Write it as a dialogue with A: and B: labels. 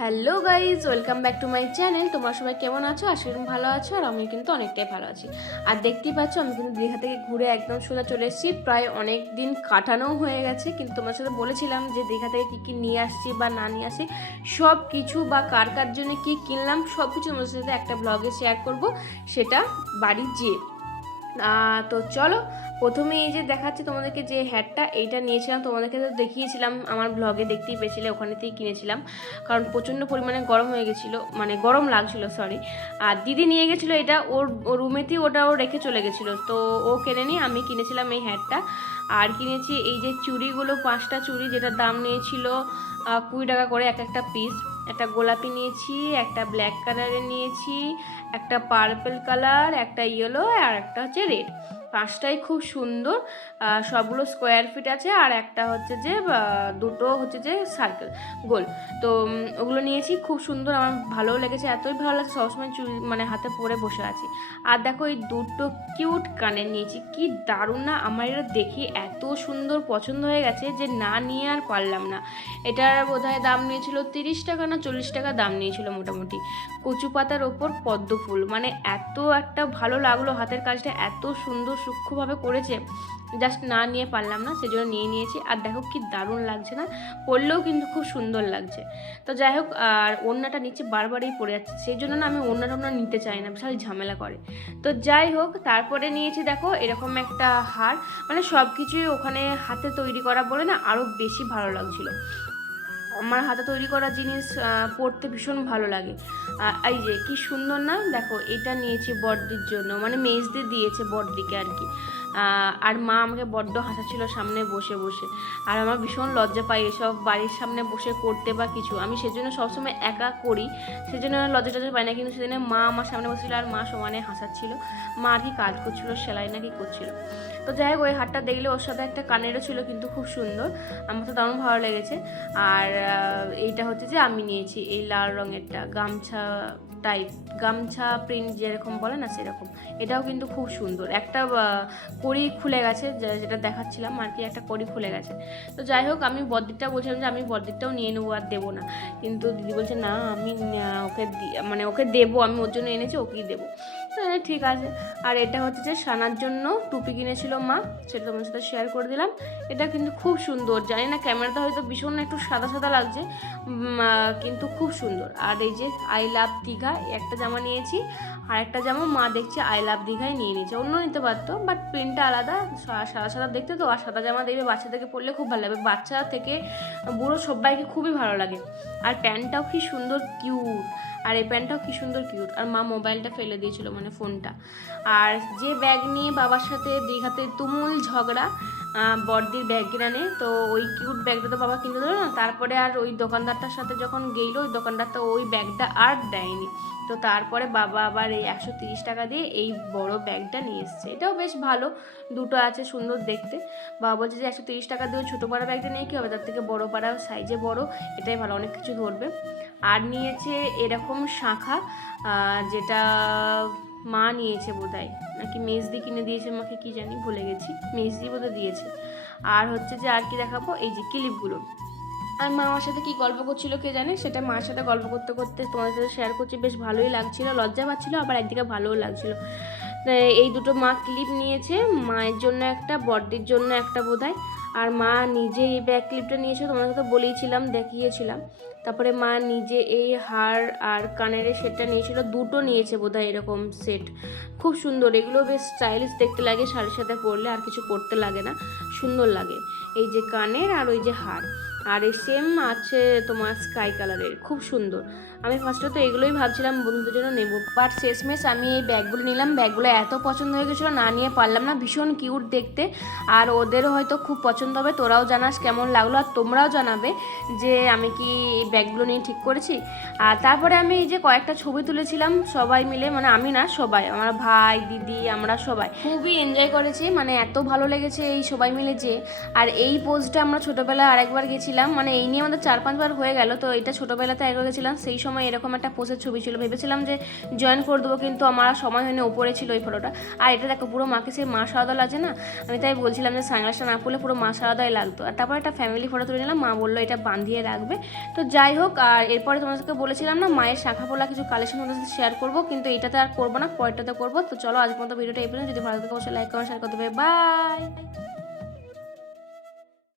A: Hello guys, welcome back to my channel. তোমরা সবাই কেমন আছো? আশা করি ভালো আছো, আর আমি কিন্তু অনেকটাই ভালো আছি। আর দেখতেই পাচ্ছ, আমি কিন্তু দীঘা থেকে ঘুরে একদম সোজা চলে এসেছি। প্রায় অনেক দিন কাটানোও হয়ে গেছে, কিন্তু তোমার সাথে বলেছিলাম যে দীঘা থেকে কী কী নিয়ে আসছি বা না নিয়ে আসি সব কিছু বা কার কার জন্য কী কিনলাম, সব কিছু তোমার সাথে একটা ব্লগে শেয়ার করব। সেটা বাড়ি যেয়ে। তো চলো, প্রথমে এই যে দেখাচ্ছি তোমাদেরকে যে হ্যাটটা এইটা নিয়েছিলাম, তোমাদেরকে তো দেখিয়েছিলাম, আমার ব্লগে দেখতেই পেয়েছিলে, ওখানেতেই কিনেছিলাম। কারণ প্রচণ্ড পরিমাণে গরম হয়ে গেছিল মানে গরম লাগছিল সরি আর দিদি নিয়ে গেছিল এটা, ওর রুমেতেই ওটা ও রেখে চলে গেছিল, তো ও কেনে নি আমি কিনেছিলাম এই হ্যাটটা আর কিনেছি এই যে চুড়িগুলো, পাঁচটা চুড়ি, যেটার দাম নিয়েছিল কুড়ি টাকা করে এক একটা পিস একটা গোলাপি নিয়েছি, একটা ব্ল্যাক কালারের নিয়েছি একটা পার্পল কালার একটা ইয়েলো আর একটা হচ্ছে রেড পাঁচটাই খুব সুন্দর সবগুলো স্কোয়ার ফিট আছে আর একটা হচ্ছে যে দুটো হচ্ছে যে সার্কেল গোল। তো ওগুলো নিয়েছি, খুব সুন্দর, আমার ভালোও লেগেছে, এতই ভালো লাগছে, সবসময় চুল মানে হাতে পরে বসে আছি। আর দেখো, এই দুটো কিউট কানের নিয়েছি, কি দারুণ না, আমার এটা দেখে এত সুন্দর পছন্দ হয়ে গেছে যে না নিয়ে আর পারলাম না। এটার বোধহয় দাম নিয়েছিল তিরিশ টাকা না চল্লিশ টাকা দাম নিয়েছিল মোটামুটি। কচু পাতার ওপর পদ্ম ফুল মানে এত একটা ভালো লাগল হাতের কাজটা, এত সুন্দর সূক্ষ্মভাবে করেছে জাস্ট না নিয়ে পারলাম না, সেজন্য নিয়ে নিয়েছি। আর দেখো কি দারুণ লাগছে না? পরলেও কিন্তু খুব সুন্দর লাগছে। তো যাই হোক, আর ওড়নাটা নিচে বারবারই পড়ে যাচ্ছে। সেই জন্য না আমি ওড়না টোড়না নিতে চাই না, বিশাল ঝামেলা করে। তো যাই হোক, তারপরে নিয়েছি দেখো, এরকম একটা হার। মানে সব কিছুই ওখানে হাতে তৈরি করা বলে না আরও বেশি ভালো লাগছিল। আমার হাতে তৈরি করা জিনিস পড়তে ভীষণ ভালো লাগে। এই যে, কি সুন্দর না? দেখো, এটা নিয়েছি বড়দির জন্য মানে মেজদি দিয়েছে বড়দিকে আর কি। আর মা আমাকে বড্ড হাসাচ্ছিল সামনে বসে বসে। আর আমার ভীষণ লজ্জা পাই এসব বাড়ির সামনে বসে করতে বা কিছু। আমি সেজন্য সবসময় একা করি, সেজন্য লজ্জা টজ্জা পাই না, কিন্তু সেদিনে মা আমার সামনে বসেছিল আর মা সমানে হাসাচ্ছিল। মা আর কি কাজ করছিল, সেলাই নাকি করছিল। তো যাই হোক, ওই হারটা দেখলে ওর সাথে একটা কানেরও ছিল, কিন্তু খুব সুন্দর। আমার তো দারুণ ভালো লেগেছে। আর এইটা হচ্ছে যে আমি নিয়েছি এই লাল রঙেরটা, গামছা টাইপ গামছা প্রিন্ট যেরকম বলে না সেরকম। এটাও কিন্তু খুব সুন্দর। একটা কড়ি খুলে গেছে যেটা দেখাচ্ছিলাম আর কি একটা কড়ি খুলে গেছে। তো যাই হোক আমি বদ্দিকটা বলছিলাম যে আমি বদ্দিকটাও নিয়ে নেব আর দেবো না। কিন্তু দিদি বলছে না আমি ওকে মানে ওকে দেবো আমি ওর জন্য এনেছি ওকেই দেবো। তো হ্যাঁ, ঠিক আছে। আর এটা হচ্ছে যে সানার জন্য টুপি কিনেছিল মা, সেটা তোমার সাথে শেয়ার করে দিলাম। এটা কিন্তু খুব সুন্দর, জানি না ক্যামেরাটা হয়তো ভীষণ একটু সাদা সাদা লাগছে কিন্তু খুব সুন্দর। আর এই যে আই লাভ দীঘা একটা জামা নিয়েছি, আর একটা জামা মা দেখছে আই লাভ দীঘায় নিয়ে নিয়েছে। অন্য নিতে পারতো বাট প্রিন্টটা আলাদা সাদা সাদা দেখতে তো, আর সাদা জামা দেখবে বাচ্চাদেরকে পরলে খুব ভালো লাগবে বাচ্চা থেকে বুড়ো সবাইকে খুবই ভালো লাগে। আর প্যান্টটাও কি সুন্দর কিউট আর এই প্যান্টটাও কি সুন্দর কিউট আর মা মোবাইলটা ফেলে দিয়েছিল মানে ফোনটা আর যে ব্যাগ নিয়ে বাবার সাথে দীঘাতে তুমুল ঝগড়া আহ, বড়দির ব্যাগ কিনে তো ওই কিউট ব্যাগটা তো বাবা কিনে দিল না। তারপরে আর ওই দোকানদারটার সাথে যখন গেল ওই দোকানদার তো ওই ব্যাগটা আর দেয়নি। তো তারপরে বাবা আবার এই একশো তিরিশ টাকা দিয়ে এই বড় ব্যাগটা নিয়ে এসছে। এটাও বেশ ভালো দুটো আছে সুন্দর দেখতে। বাবা বলছে যে একশো তিরিশ টাকা দিয়ে ছোটো পাড়া ব্যাগটা নিয়ে কী হবে? তার থেকে বড় পাড়া সাইজে বড় এটাই ভালো অনেক কিছু ধরবে। আর নিয়েছে এরকম শাখা যেটা মা নিয়েছে বোধহয়। নাকি মেজদি কিনে দিয়েছে, মাকে কি জানি ভুলে গেছি। মেজদি বোধহয় দিয়েছে। আর হচ্ছে যে আর কি দেখাবো? এই যে ক্লিপগুলো। আর মা আমার সাথে কি গল্প করছিল কে জানে? সেটা মার সাথে গল্প করতে করতে তোমাদের সাথে শেয়ার করছি। বেশ ভালোই লাগছিল, লজ্জা পাচ্ছিল, আবার একদিকে ভালোও লাগছিল। এই দুটো মা ক্লিপ নিয়েছে, মায়ের জন্য একটা বড্ডির জন্য একটা বোধহয়। আর মা নিজে এই ব্যাক ক্লিপটা নিয়েছে, তোমাদের তো বলেইছিলাম, দেখিয়েছিলাম। তারপরে মা নিজে এই হার আর কানের সেটটা নিয়েছিল, দুটো নিয়েছে বোধহয় এরকম সেট খুব সুন্দর, এগুলো বেশ স্টাইলিশ দেখতে লাগে, শাড়ির সাথে পরলে আর কিছু পরতে লাগে না, সুন্দর লাগে। এই যে কানের আর ওই যে হার। আর এই সেম আছে তোমার স্কাই কালারের খুব সুন্দর। আমি ফার্স্টে তো এগুলোই ভাবছিলাম বন্ধুদের জন্য নেব। বাট শেষমেশ আমি এই ব্যাগগুলো নিলাম ব্যাগগুলো এত পছন্দ হয়ে গেছিল, না নিয়ে পারলাম না। ভীষণ কিউট দেখতে। আর ওদেরও হয়তো খুব পছন্দ হবে, তোরাও জানাস কেমন লাগল, আর তোমরাও জানাবে যে আমি কি এই ব্যাগগুলো নিয়ে ঠিক করেছি। আর তারপরে আমি এই যে কয়েকটা ছবি তুলেছিলাম, সবাই মিলে মানে আমি না, সবাই, আমার ভাই, দিদি, আমরা সবাই। খুবই এনজয় করেছি মানে এত ভালো লেগেছে এই সবাই মিলে যে। আর এই পোজটা আমরা ছোটোবেলায় আরেকবার গেছিলাম। গেছিলাম মানে এই নিয়ে আমাদের চার পাঁচবার হয়ে গেল, তো এটা ছোটোবেলাতে একবার গেছিলাম সেই সময় এরকম একটা পোষের ছবি ছিল। ভেবেছিলাম যে জয়েন করে দেবো, কিন্তু আমার সময় হয়নি, ওপরে ছিল ওই ফটোটা আর এটা দেখো, পুরো মাকে সেই মা সারদা লাগছে না, আমি তাই বলছিলাম যে সানগ্লাসটা না পড়লে পুরো মা সারদাই লাগতো। আর তারপর একটা ফ্যামিলি ফটো তুলে নিলাম, মা বলল এটা বাঁধিয়ে রাখবে। তো যাই হোক, আর এরপরে তোমাদেরকে বলেছিলাম না, মায়ের শাখা পোলা কিছু কালেকশন তোমাদের সাথে শেয়ার করব, কিন্তু এটাতে আর করব না, পরেরটাতে করব। তো চলো আজ পর্যন্ত ভিডিওটা এই পর্যন্ত, যদি ভালো থাকে অবশ্যই লাইক কমেন্ট শেয়ার করতে হবে। বাই